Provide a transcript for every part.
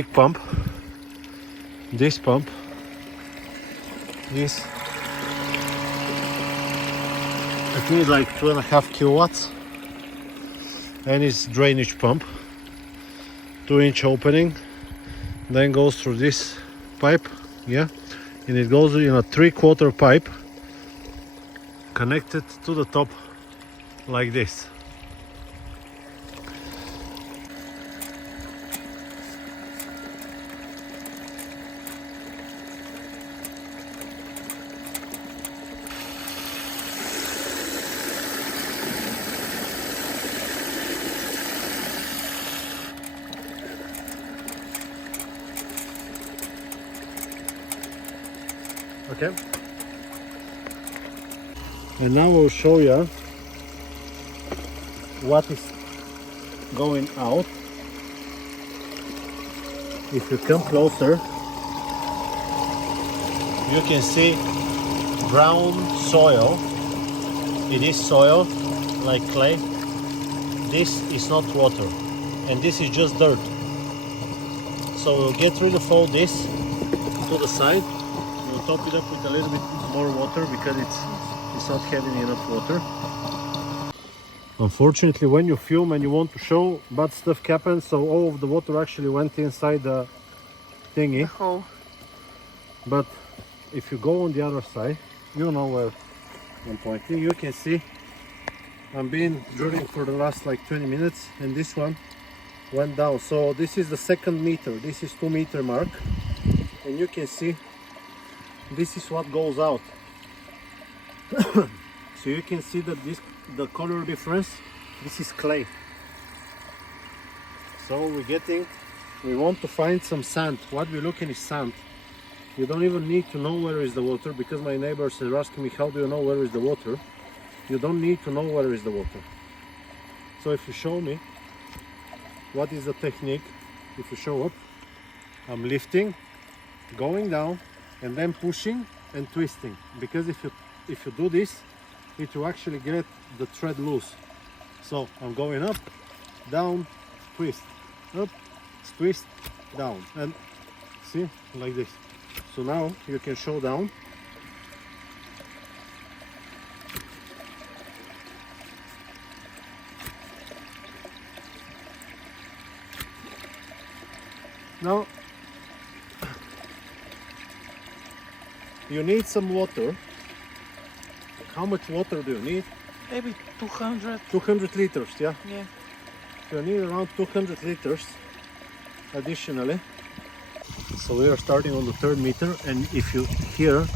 Big pump. This pump is, I think it's like 2.5 kilowatts, and it's drainage pump, 2-inch opening, then goes through this pipe, yeah, and it goes in a 3/4 pipe connected to the top like this. Okay, and now I'll show you what is going out. If you come closer, you can see brown soil. It is soil, like clay. This is not water, and this is just dirt. So we'll get rid of all this to the side. We'll top it up with a little bit more water because it's not having enough water. Unfortunately, when you film and you want to show, bad stuff happens, so all of the water actually went inside the thingy. The hole. But if you go on the other side, you know where I'm pointing. You can see I've been drilling for the last like 20 minutes, and this one went down. So this is the second meter. This is 2 meter mark, and you can see this is what goes out. So you can see that the color difference, this is clay. So we want to find some sand. What we're looking is sand. You don't even need to know where is the water, because my neighbors are asking me, how do you know where is the water? You don't need to know where is the water. So if you show me what is the technique, if you show up, I'm lifting, going down, and then pushing and twisting, because if you do this, it will actually get the thread loose. So I'm going up, down, twist, up, twist, down, and see, like this. So now you can show down. Now you need some water. How much water do you need? Maybe 200. 200 liters, yeah? Yeah. So you need around 200 liters additionally. So we are starting on the 3rd meter, and if you here,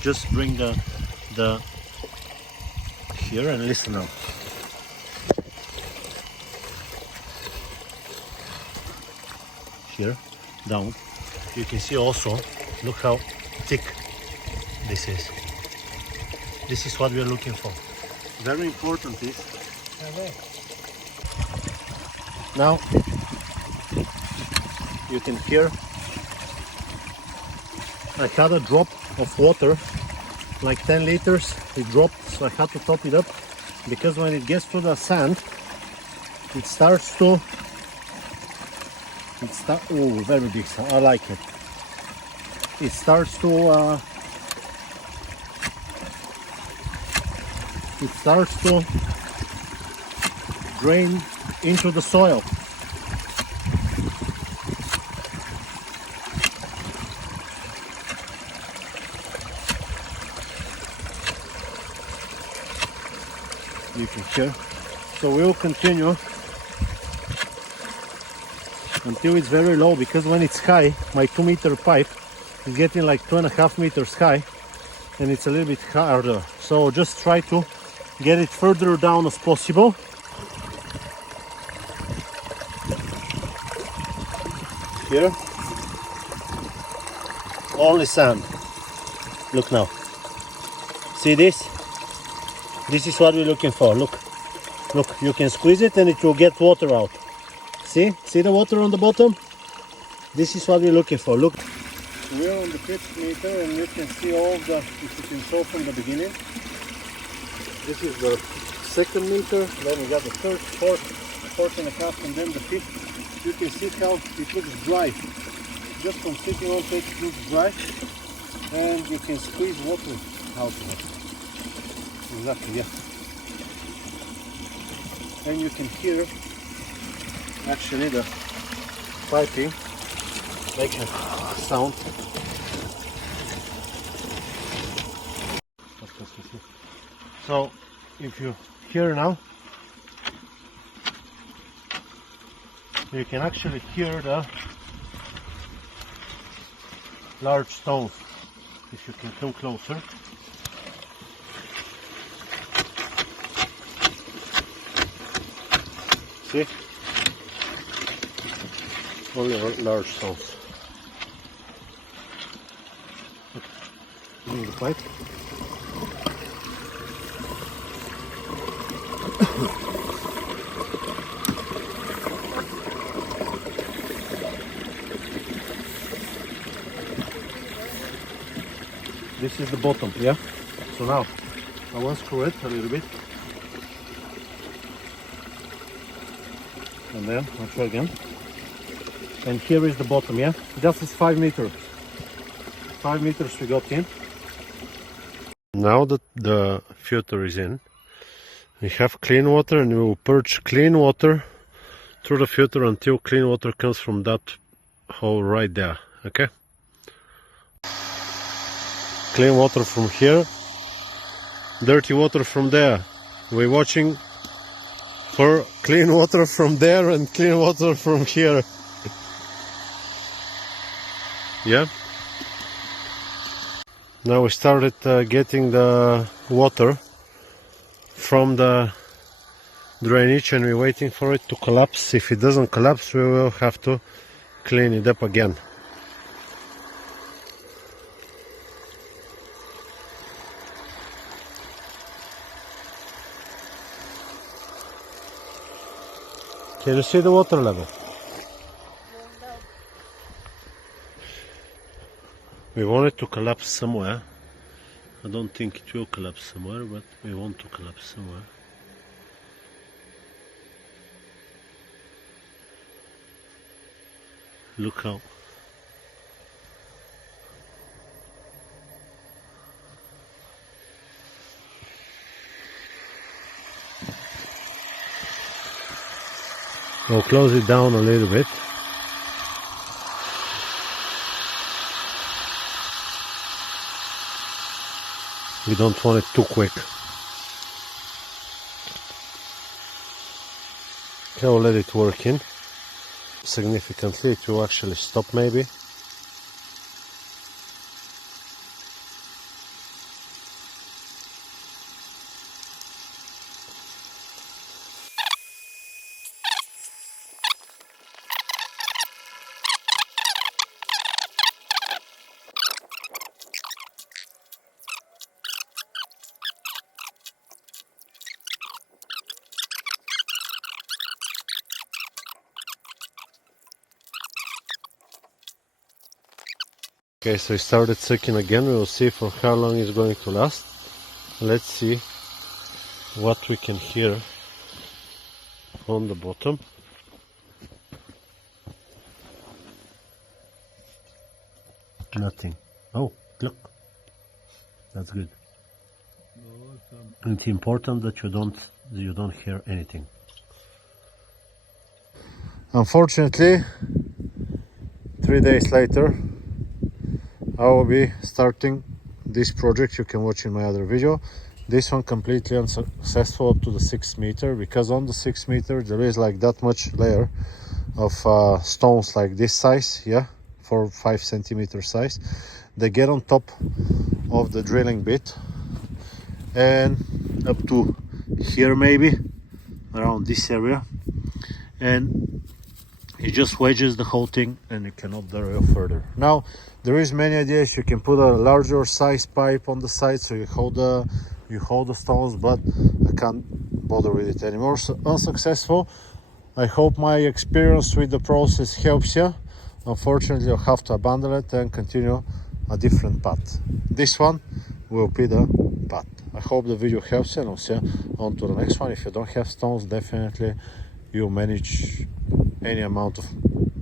just bring the here and listen now. Here, down, you can see also, look how thick this is. This is what we are looking for. Very important is, now you can hear I had a drop of water, like 10 liters, it dropped, so I had to top it up, because when it gets to the sand, it starts to, oh, very big, I like it. It starts to drain into the soil. You can hear. So we'll continue until it's very low, because when it's high, my 2 meter pipe is getting like 2.5 meters high, and it's a little bit harder. So just try to get it further down as possible. Here, only sand. Look now. See this? This is what we're looking for. Look, you can squeeze it and it will get water out. See the water on the bottom? This is what we're looking for. Look, we're on the 5th meter, and you can see all the, if you can show from the beginning. This is the 2nd meter, then we got the 3rd, 4th, 4.5, and then the 5th. You can see how it looks dry. just from sitting on it, it looks dry, and you can squeeze water out of it. Exactly, yeah. And you can hear actually the piping make a sound. So if you hear now, you can actually hear the large stones. If you can come closer. See? Only large stones. The pipe. This is the bottom, yeah? So now I will screw it a little bit. And then I'll try again. And here is the bottom, yeah? That is 5 meters. 5 meters we got in. Now that the filter is in, we have clean water, and we will purge clean water through the filter until clean water comes from that hole right there, okay? Clean water from here, dirty water from there. We're watching for clean water from there and clean water from here. Yeah. Now we started getting the water from the drainage, and we're waiting for it to collapse. If it doesn't collapse, we will have to clean it up again. Can you see the water level? We want it to collapse somewhere. I don't think it will collapse somewhere, but we want to collapse somewhere. Look how. I'll close it down a little bit. We don't want it too quick. Okay, I'll let it work in. Significantly, it will actually stop maybe. Okay, so it started sucking again. We will see for how long it's going to last. Let's see what we can hear on the bottom. Nothing. Oh, look. That's good. It's important that you don't hear anything. Unfortunately, 3 days later, I will be starting this project. You can watch in my other video. This one completely unsuccessful up to the 6 meter, because on the 6 meter there is like that much layer of stones like this size, yeah, 4 or 5 centimeter size. They get on top of the drilling bit and up to here, maybe around this area, and it just wedges the whole thing and you cannot drill further. Now there is many ideas. You can put a larger size pipe on the side so you hold the stones, but I can't bother with it anymore. So unsuccessful. I hope my experience with the process helps you. Unfortunately, I'll have to abandon it and continue a different path. This one will be the path. I hope the video helps you, and I'll see you on to the next one. If you don't have stones, definitely you'll manage any amount of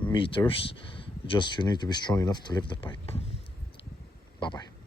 meters. Just you need to be strong enough to lift the pipe. Bye bye.